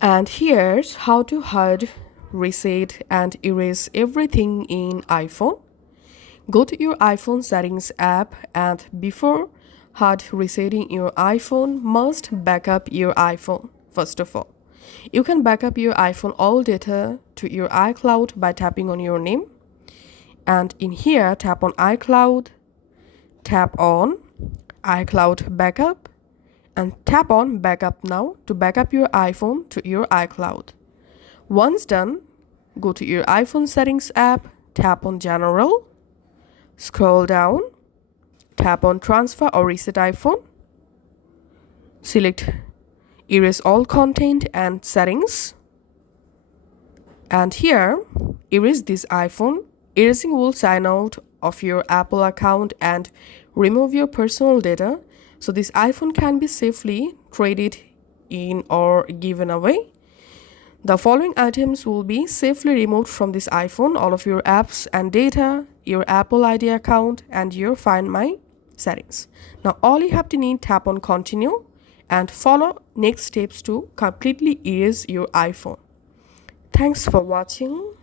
And here's how to hide, reset, and erase everything in iPhone. Go to your iPhone settings app, and before hard resetting your iPhone, must backup your iPhone. First of all, you can backup your iPhone all data to your iCloud by tapping on your name. And in here, tap on iCloud, tap on iCloud backup, and tap on backup now to backup your iPhone to your iCloud. Once done, go to your iPhone settings app, tap on general, scroll down, tap on transfer or reset iPhone, select erase all content and settings, and here erase this iPhone. Erasing will sign out of your Apple account and remove your personal data, so this iPhone can be safely traded in or given away. The following items will be safely removed from this iPhone: all of your apps and data, your Apple ID account, and your Find My settings. Now all you have to need, tap on continue and follow next steps to completely erase your iPhone. Thanks for watching.